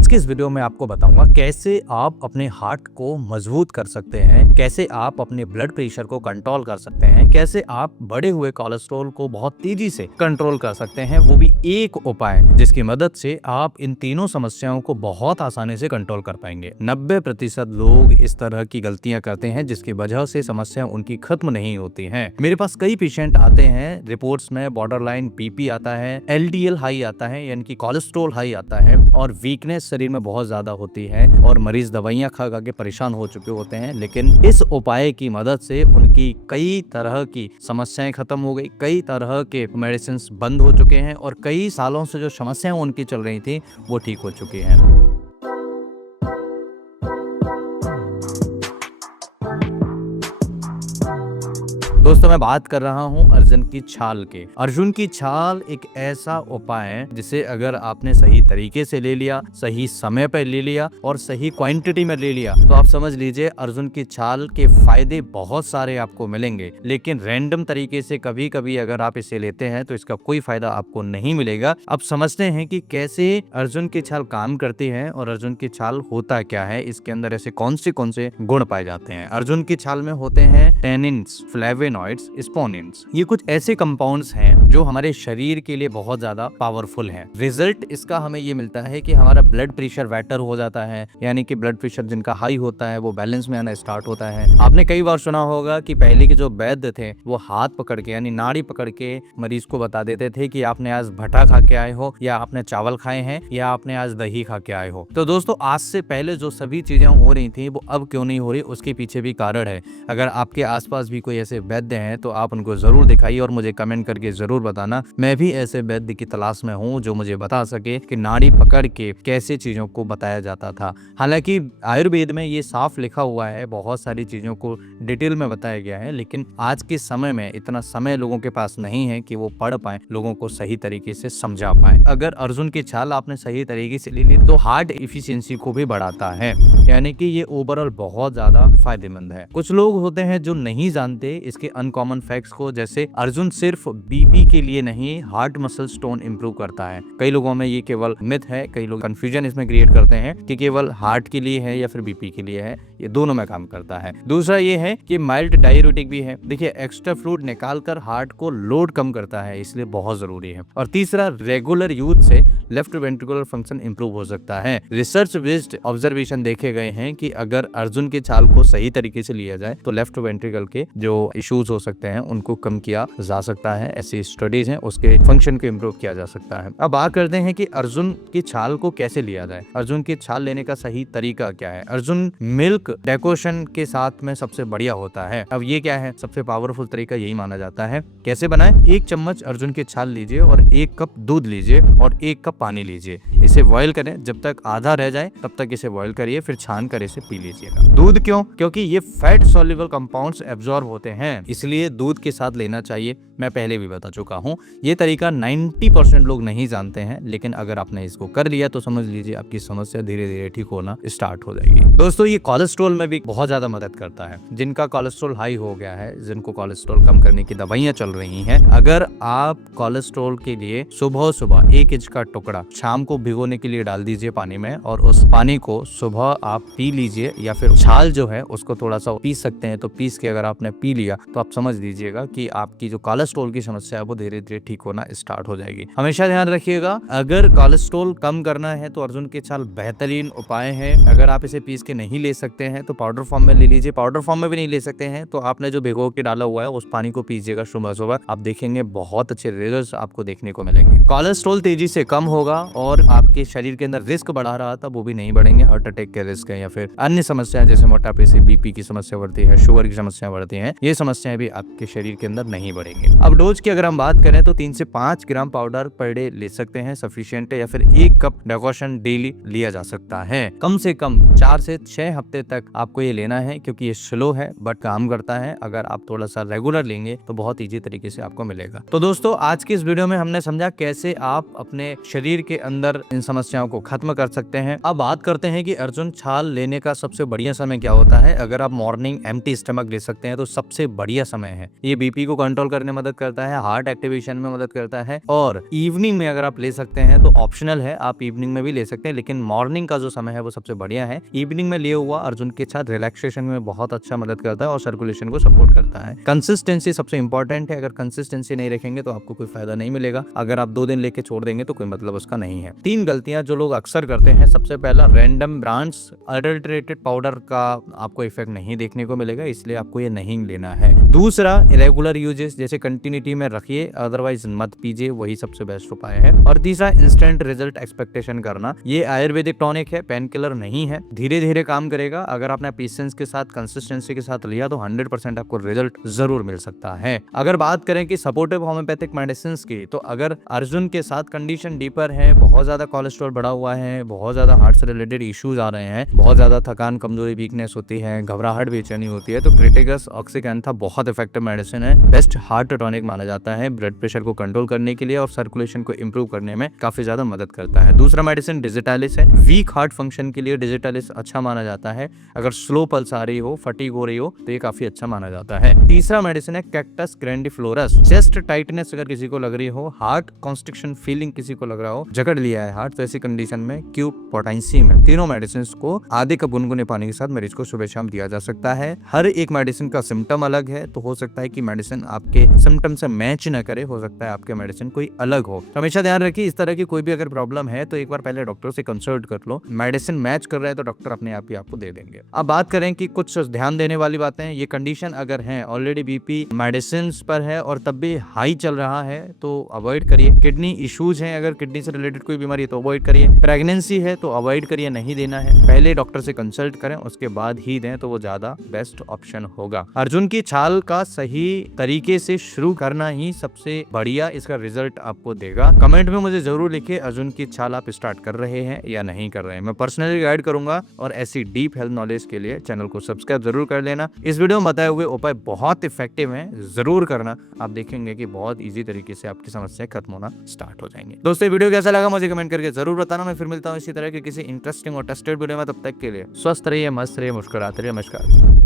आज के इस वीडियो में आपको बताऊंगा कैसे आप अपने हार्ट को मजबूत कर सकते हैं, कैसे आप अपने ब्लड प्रेशर को कंट्रोल कर सकते हैं, कैसे आप बढ़े हुए कोलेस्ट्रॉल को बहुत तेजी से कंट्रोल कर सकते हैं, वो भी एक उपाय जिसकी मदद से आप इन तीनों समस्याओं को बहुत आसानी से कंट्रोल कर पाएंगे। 90% लोग इस तरह की गलतियां करते हैं जिसकी वजह से समस्या उनकी खत्म नहीं होती है। मेरे पास कई पेशेंट आते हैं, रिपोर्ट्स में बॉर्डरलाइन बीपी आता है, LDL हाई आता है यानी कि कोलेस्ट्रॉल हाई आता है और वीकनेस शरीर में बहुत ज्यादा होती है और मरीज दवाइयां खा खा के परेशान हो चुके होते हैं। लेकिन इस उपाय की मदद से उनकी कई तरह की समस्याएं खत्म हो गई, कई तरह के मेडिसिन बंद हो चुके हैं और कई सालों से जो समस्याएं उनकी चल रही थी वो ठीक हो चुकी हैं। दोस्तों मैं बात कर रहा हूं अर्जुन की छाल के। अर्जुन की छाल एक ऐसा उपाय है जिसे अगर आपने सही तरीके से ले लिया, सही समय पर ले लिया और सही क्वांटिटी में ले लिया तो आप समझ लीजिए अर्जुन की छाल के फायदे बहुत सारे आपको मिलेंगे। लेकिन रैंडम तरीके से कभी कभी अगर आप इसे लेते हैं तो इसका कोई फायदा आपको नहीं मिलेगा। अब समझते हैं कि कैसे अर्जुन की छाल काम करती है और अर्जुन की छाल होता क्या है, इसके अंदर ऐसे कौन से गुण पाए जाते हैं। अर्जुन की छाल में होते हैं टेनिन्स, फ्लेवेनॉइड्स, स्पोनिन्स। ये कुछ ऐसे कंपाउंड्स हैं जो हमारे शरीर के लिए बहुत ज्यादा पावरफुल हैं। रिजल्ट इसका हमें ये मिलता है कि हमारा ब्लड प्रेशर बेटर हो जाता है, यानी कि ब्लड प्रेशर जिनका हाई होता है वो बैलेंस में आना स्टार्ट होता है। आपने कई बार सुना होगा कि पहले के जो वैद्य थे वो हाथ पकड़ के यानी नाड़ी पकड़ के मरीज को बता देते थे कि आपने आज भट्टा खा के आए हो, या आपने चावल खाए हैं, या आपने आज दही खा के आए हो। तो दोस्तों आज से पहले जो सभी चीजें हो रही थी वो अब क्यों नहीं हो रही, उसके पीछे भी कारण है। अगर आपके आसपास भी कोई ऐसे वैद्य हैं तो आप उनको जरूर दिखाइए और मुझे कमेंट करके जरूर बताना। मैं भी ऐसे वैद्य की तलाश में हूँ जो मुझे बता सके कि नाड़ी पकड़ के कैसे चीजों को बताया जाता था। हालांकि आयुर्वेद में ये साफ लिखा हुआ है, बहुत सारी चीजों को डिटेल में बताया गया है, लेकिन आज के समय में इतना समय लोगों के पास नहीं है कि वो पढ़ पाए, लोगों को सही तरीके से समझा पाए। अगर अर्जुन की छाल आपने सही तरीके से ले ली तो हार्ट एफिशिएंसी को भी बढ़ाता है, यानी कि ये ओवरऑल बहुत ज्यादा फायदेमंद है। कुछ लोग होते हैं जो नहीं जानते इसके अनकॉमन फैक्ट्स को, जैसे अर्जुन सिर्फ बीपी के लिए नहीं हार्ट मसल स्टोन इंप्रूव करता है। कई लोगों में ये केवल मिथ है, कई लोग कंफ्यूजन इसमें क्रिएट करते हैं कि केवल हार्ट के लिए है या फिर बीपी के लिए है। ये दोनों में काम करता है। दूसरा ये है कि माइल्ड डाययूरेटिक भी है। देखिए एक्स्ट्रा फ्लूइड निकालकर हार्ट को लोड कम करता है, इसलिए बहुत जरूरी है। और तीसरा रेगुलर यूज से लेफ्ट वेंट्रिकुलर फंक्शन इंप्रूव हो सकता है। रिसर्च बेस्ड ऑब्जर्वेशन देखे गए हैं कि अगर अर्जुन की छाल को सही तरीके से लिया जाए तो लेफ्ट वेंट्रिकल के जो इश्यूज हो सकते हैं उनको कम किया जा सकता है। ऐसी स्टडीज हैं, उसके फंक्शन को इंप्रूव किया जा सकता है। अब बात करते हैं कि अर्जुन की छाल को कैसे लिया जाए, अर्जुन की छाल लेने का सही तरीका क्या है। अर्जुन मिल्क डेकोशन के साथ में सबसे बढ़िया होता है। अब ये क्या है, सबसे पावरफुल तरीका यही माना जाता है। कैसे बनाए, 1 चम्मच अर्जुन की छाल लीजिए और 1 कप दूध लीजिए और 1 कप पानी लीजिए। इसे बॉयल करें, जब तक आधा रह जाए तब तक इसे बॉयल करिए, फिर छान कर इसे पी लीजिएगा। दूध क्यों, क्योंकि ये फैट सॉल्युबल कंपाउंड्स एब्जॉर्ब होते हैं, इसलिए दूध के साथ लेना चाहिए। मैं पहले भी बता चुका हूँ। ये तरीका 90% लोग नहीं जानते हैं, लेकिन अगर आपने इसको कर लिया तो समझ लीजिए आपकी समस्या धीरे धीरे ठीक होना स्टार्ट हो जाएगी। दोस्तों ये कोलेस्ट्रॉल में भी बहुत ज्यादा मदद करता है। जिनका कोलेस्ट्रॉल हाई हो गया है, जिनको कोलेस्ट्रॉल कम करने की दवाइयां चल रही हैं, अगर आप कोलेस्ट्रॉल के लिए सुबह सुबह 1 इंच का टुकड़ा शाम को भिगोने के लिए डाल दीजिए पानी में और उस पानी को सुबह आप पी लीजिए, या फिर छाल जो है उसको थोड़ा सा पीस सकते हैं, तो पीस के अगर आपने पी लिया तो आप समझ लीजिएगा कि आपकी जो कोलेस्ट्रॉल की समस्या है वो धीरे धीरे ठीक होना स्टार्ट हो जाएगी। हमेशा ध्यान रखिएगा, अगर कोलेस्ट्रॉल कम करना है तो अर्जुन की छाल बेहतरीन उपाय है। अगर आप इसे पीस के नहीं ले सकते हैं तो पाउडर फॉर्म में ले लीजिए। पाउडर फॉर्म में भी नहीं ले सकते हैं तो आपने जो भिगो के डाला हुआ है उस पानी को पीजिएगा सुबह सुबह। आप देखेंगे बहुत अच्छे रिजल्ट्स आपको देखने को मिलेंगे। कोलेस्ट्रॉल तेजी से कम होगा और आपके शरीर के अंदर रिस्क बढ़ा रहा था वो भी नहीं बढ़ेंगे। हार्ट अटैक के रिस्क है या फिर अन्य समस्याएं जैसे मोटापे से बीपी की समस्या बढ़ती है, शुगर की समस्या बढ़ती है, ये समस्याएं भी आपके शरीर के अंदर नहीं बढ़ेंगे। अब डोज की अगर हम बात करें तो 3 से 5 ग्राम पाउडर पर डे ले सकते हैं, सफिशिएंट है, या फिर 1 कप डेकोशन डेली लिया जा सकता है। कम से कम 4 से 6 हफ्ते तक तक आपको ये लेना है, क्योंकि ये स्लो है बट काम करता है। अगर आप थोड़ा सा रेगुलर लेंगे तो बहुत ईजी तरीके से आपको मिलेगा। तो दोस्तों आज की इस वीडियो में हमने समझा कैसे आप अपने शरीर के अंदर इन समस्याओं को खत्म कर सकते हैं। अब बात करते हैं कि अर्जुन छाल लेने का सबसे बढ़िया समय क्या होता है। अगर आप मॉर्निंग एम्प्टी स्टमक ले सकते हैं तो सबसे बढ़िया समय है। ये बीपी को कंट्रोल करने में मदद करता है, हार्ट एक्टिवेशन में मदद करता है। और इवनिंग में अगर आप ले सकते हैं तो ऑप्शनल है, आप इवनिंग में भी ले सकते हैं, लेकिन मॉर्निंग का जो समय है वो सबसे बढ़िया है। इवनिंग में लिए हुआ अर्जुन के छाल रिलैक्सेशन में बहुत अच्छा मदद करता है और सर्कुलेशन को सपोर्ट करता है। कंसिस्टेंसी सबसे इंपॉर्टेंट है। अगर कंसिस्टेंसी नहीं रखेंगे तो आपको कोई फायदा नहीं मिलेगा। अगर आप 2 दिन लेके छोड़ देंगे तो कोई मतलब उसका नहीं है। 3 गलतियां जो लोग अक्सर करते हैं। सबसे पहला, रैंडम ब्रांड्स अडल्ट्रेटेड पाउडर का आपको इफेक्ट नहीं देखने को मिलेगा, इसलिए आपको ये नहीं लेना है। दूसरा, इरेगुलर यूजेस, जैसे कंटिन्यूटी में रखिए, अदरवाइज मत पीजिए, वही सबसे बेस्ट उपाय है। और तीसरा, इंस्टेंट रिजल्ट एक्सपेक्टेशन करना। ये आयुर्वेदिक टॉनिक है, पेन किलर नहीं है, धीरे धीरे काम करेगा। अगर आपने पेशेंस के साथ, कंसिस्टेंसी के साथ लिया तो 100% आपको रिजल्ट जरूर मिल सकता है। अगर बात करें कि सपोर्टिव होम्योपैथिक मेडिसिन की, तो अगर अर्जुन के साथ कंडीशन डीपर है, बहुत ज्यादा कोलेस्ट्रॉल बढ़ा हुआ है, बहुत ज्यादा हार्ट से रिलेटेड इश्यूज आ रहे हैं, बहुत ज्यादा थकान, कमजोरी, वीकनेस होती है, घबराहट, बेचैनी होती है, तो क्रिटिकस ऑक्सीकैंथा बहुत इफेक्टिव मेडिसिन है। बेस्ट हार्ट टॉनिक माना जाता है, ब्लड प्रेशर को कंट्रोल करने के लिए और सर्कुलेशन को इंप्रूव करने में काफी ज्यादा मदद करता है। दूसरा मेडिसिन डिजिटालिस है। वीक हार्ट फंक्शन के लिए डिजिटालिस अच्छा माना जाता है। अगर स्लो पल्स आ रही हो, फटीग हो रही हो, तो ये काफी अच्छा माना जाता है। तीसरा मेडिसिन है कैक्टस ग्रैंडिफ्लोरस। चेस्ट टाइटनेस अगर किसी को लग रही हो, हार्ट कॉन्स्ट्रिक्शन फीलिंग किसी को लग रहा हो, जकड़ लिया है हार्ट, तो ऐसी कंडीशन में क्यूब पोटेंशियम है। तीनों मेडिसिन को आधे कप गुनगुने पानी के साथ मरीज को सुबह शाम दिया जा सकता है। हर एक मेडिसिन का सिम्टम अलग है, तो हो सकता है कि मेडिसिन आपके सिम्टम से मैच न करे, हो सकता है आपके मेडिसिन कोई अलग हो। तो हमेशा ध्यान रखिए, इस तरह की कोई भी अगर प्रॉब्लम है तो एक बार पहले डॉक्टर से कंसल्ट कर लो। मेडिसिन मैच कर रहा है तो डॉक्टर अपने आप ही आपको दे देंगे। अब बात करें कि कुछ ध्यान देने वाली बातें, ये कंडीशन अगर है, ऑलरेडी बीपी मेडिसिन पर है और तब भी हाई चल रहा है तो अवॉइड करिए। किडनी इश्यूज हैं, अगर किडनी से रिलेटेड कोई बीमारी है तो अवॉइड करिए। प्रेगनेंसी है तो अवॉइड करिए, नहीं देना है। पहले डॉक्टर से कंसल्ट करें, उसके बाद ही दें तो वो ज्यादा बेस्ट ऑप्शन होगा। अर्जुन की छाल का सही तरीके से शुरू करना ही सबसे बढ़िया इसका रिजल्ट आपको देगा। कमेंट में मुझे जरूर लिखिए अर्जुन की छाल आप स्टार्ट कर रहे हैं या नहीं कर रहे हैं। मैं पर्सनली गाइड करूंगा और ऐसी डीप हेल्थ नॉलेज के लिए चैनल को सब्सक्राइब जरूर कर लेना। इस वीडियो में बताए हुए उपाय बहुत इफेक्टिव हैं, जरूर करना। आप देखेंगे कि बहुत इजी तरीके से आपकी समस्या खत्म होना स्टार्ट हो जाएंगे। दोस्तों वीडियो कैसा लगा मुझे कमेंट करके जरूर बताना। मैं फिर मिलता हूँ इसी तरह के किसी इंटरेस्टिंग और टेस्टेड वीडियो में। तब तक के लिए स्वस्थ रहिए, मस्त रहिए, मुस्कुराते रहिए। नमस्कार।